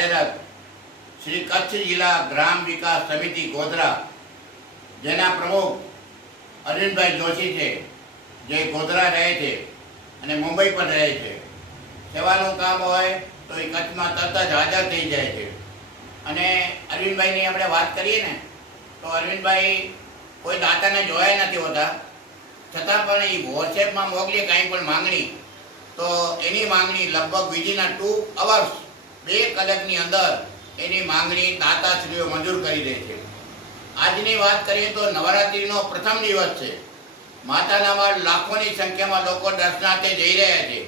કાર્યરત શ્રી કચ્છ જિલ્લા ગ્રામ વિકાસ સમિતિ ગોધરા, જેના પ્રમુખ અરવિંદભાઈ જોશી છે, જે ગોધરા રહે છે અને મુંબઈ પણ રહે છે. સેવાનું કામ હોય તો એ કચ્છમાં તરત જ હાજર થઈ જાય છે. અને અરવિંદભાઈની આપણે વાત કરીએ ને તો અરવિંદભાઈ કોઈ દાતાને જોયા નથી હોતા, છતાં પણ એ વોટ્સએપમાં મોકલીએ કાંઈ પણ માંગણી તો એની માંગણી લગભગ વિધિના 2 અવર્સ 2 કલાકની અંદર એની માંગણી દાતાશ્રીઓ મંજૂર કરી દે છે. આજની વાત કરીએ તો નવરાત્રિનો પ્રથમ દિવસ છે. માતાના લાખોની સંખ્યામાં લોકો દર્શનાર્થે જઈ રહ્યા છે.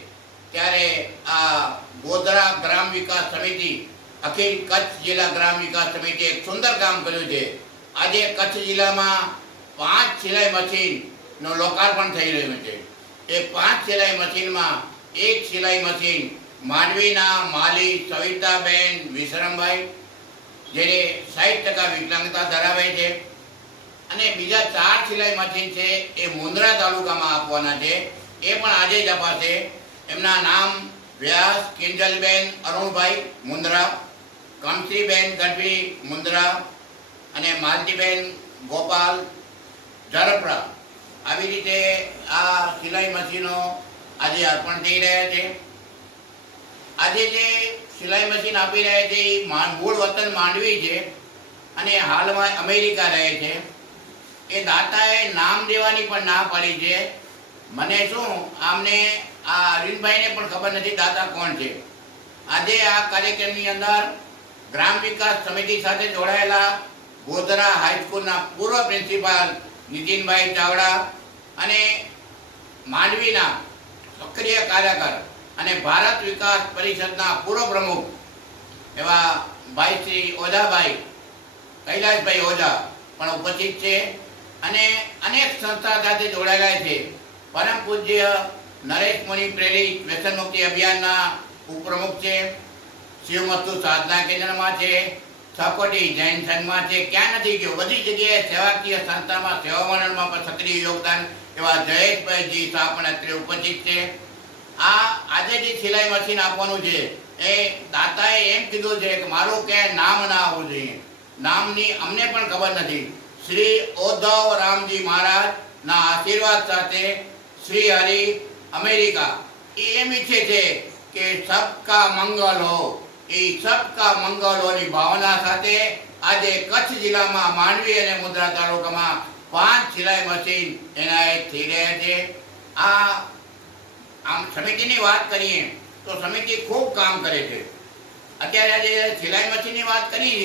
ત્યારે આ ગોધરા ગ્રામ વિકાસ સમિતિ, અખિલ કચ્છ જિલ્લા ગ્રામ વિકાસ સમિતિ એક સુંદર કામ કર્યું છે. આજે કચ્છ જિલ્લામાં 5 સિલાઈ મશીનનું લોકાર્પણ થઈ રહ્યું છે. એ 5 સિલાઈ મશીનમાં એક સિલાઈ મશીન માંડવીના માલી સવિતાબેન વિશ્રમભાઈ, જેને 60% વિકલાંગતા ધરાવે છે, અને બીજા 4 સિલાઈ મશીન છે એ મુંદ્રા તાલુકામાં આપવાના છે. એ પણ આજે જ અપાશે. એમના નામ વ્યાસ કિંજલબેન અરુણભાઈ મુંદ્રા, કમસીબેન ગઢવી મુંદ્રા અને માલતીબેન ગોપાલ ઝરપરા. આવી રીતે આ સિલાઈ મશીનો આજે અર્પણ થઈ રહ્યા છે. આજે જે સિલાઈ મશીન આપી રહ્યા છે એ મૂળ વતન માંડવી છે અને હાલમાં અમેરિકા રહે છે. એ દાતાએ નામ દેવાની પણ ના પાડી છે. મને શું આમને આ અરવિંદભાઈને પણ ખબર નથી દાતા કોણ છે. આજે આ કાર્યક્રમની અંદર ગ્રામ વિકાસ સમિતિ સાથે જોડાયેલા ગોધરા હાઈસ્કૂલના પૂર્વ પ્રિન્સિપાલ નીતિનભાઈ ચાવડા અને માંડવીના સક્રિય કાર્યકર અને ભારત વિકાસ પરિષદના પૂર્વ પ્રમુખ એવા ભાઈ શ્રી ઓઝાભાઈ કૈલાસભાઈ ઓઝા પણ ઉપસ્થિત છે. અને અનેક સંસ્થા સાથે જોડાયેલા છે. પરમ પૂજ્ય નરેશ મુનિ પ્રેરિત વ્યસન મુક્તિ અભિયાનના ઉપપ્રમુખ છે, શિવમસ્તુ સાધના કેન્દ્રમાં છે, છકોટી જૈન સંઘમાં છે, ક્યાં નથી ગયો, બધી જગ્યાએ સેવાકીય સંસ્થામાં સેવા મંડળમાં પણ સક્રિય યોગદાન એવા જયેશભાઈજી શાહ પણ અત્યારે ઉપસ્થિત છે. આજે જે સિલાઈ મશીન આપવાનું છે એ દાતાએ એમ કીધું છે કે મારું ક્યાંય નામ ના આવવું જોઈએ. નામની અમને પણ ખબર નથી. શ્રી ઉદ્ધવ રામજી મહારાજના આશીર્વાદ સાથે શ્રી હરિ અમેરિકા એ એમ ઈચ્છે છે કે સબકા મંગલ હો. એ સબકા મંગલ હોની ભાવના સાથે આજે કચ્છ જિલ્લામાં માંડવી અને મુંદ્રા તાલુકામાં 5 સિલાઈ મશીન એનાયત થઈ રહ્યા છે. આમ સમિતિની વાત કરીએ તો સમિતિ ખૂબ કામ કરે છે. અત્યારે આજે સિલાઈ મશીનની વાત કરી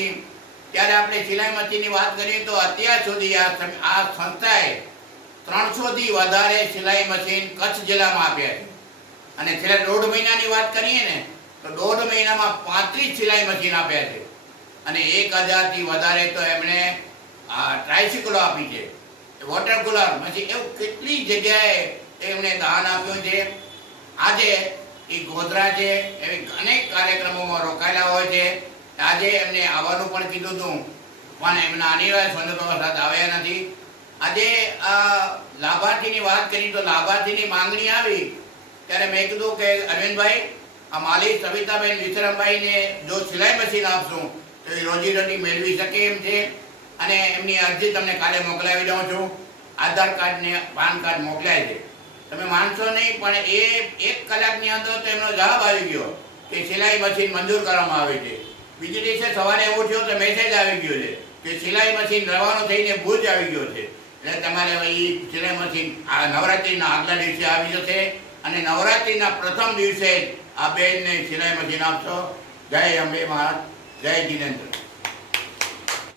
ત્યારે આપણે સિલાઈ મશીનની વાત કરીએ તો અત્યાર સુધી આ સંસ્થાએ 300થી વધારે સિલાઈ મશીન કચ્છ જિલ્લામાં આપ્યા છે. અને છેલ્લા 1.5 મહિનાની વાત કરીએ ને તો 1.5 મહિનામાં 35 સિલાઈ મશીન આપ્યા છે. અને 1000થી વધારે તો એમણે ટ્રાયસિકલો આપી છે, વોટર કુલર મશીન, એવું કેટલી જગ્યાએ એમણે દાન આપ્યું છે. આજે એ ગોધરા છે એવી અનેક કાર્યક્રમોમાં રોકાયેલા હોય છે. આજે એમને આવવાનું પણ કીધું હતું પણ એમના અનિવાર્ય સંજોગો સાથે આવ્યા નથી. આજે લાભાર્થીની વાત કરી તો લાભાર્થીની માંગણી આવી ત્યારે મેં કીધું કે અરવિંદભાઈ, આ માલી સવિતાબેન વિશ્રમભાઈને જો સિલાઈ મશીન આપશું તો એ રોજીરોટી મેળવી શકે એમ છે. અને એમની અરજી તમને કાલે મોકલાવી દઉં છું. આધાર કાર્ડ ને પાન કાર્ડ મોકલાય છે. તમે માનશો નહીં પણ એ 1 કલાકની અંદર તો એમનો જવાબ આવી ગયો કે સિલાઈ મશીન મંજૂર કરવામાં આવે છે. બીજે દિવસે સવારે એવો થયો તો મેસેજ આવી ગયો છે કે સિલાઈ મશીન રવાનો થઈને ભુજ આવી ગયો છે. એટલે તમારે એ સિલાઈ મશીન આ નવરાત્રિના આગલા દિવસે આવી જશે અને નવરાત્રિના પ્રથમ દિવસે આ બેનને સિલાઈ મશીન આપશો. જય અંબે મહારાજ, જય જીનેન્દ્ર.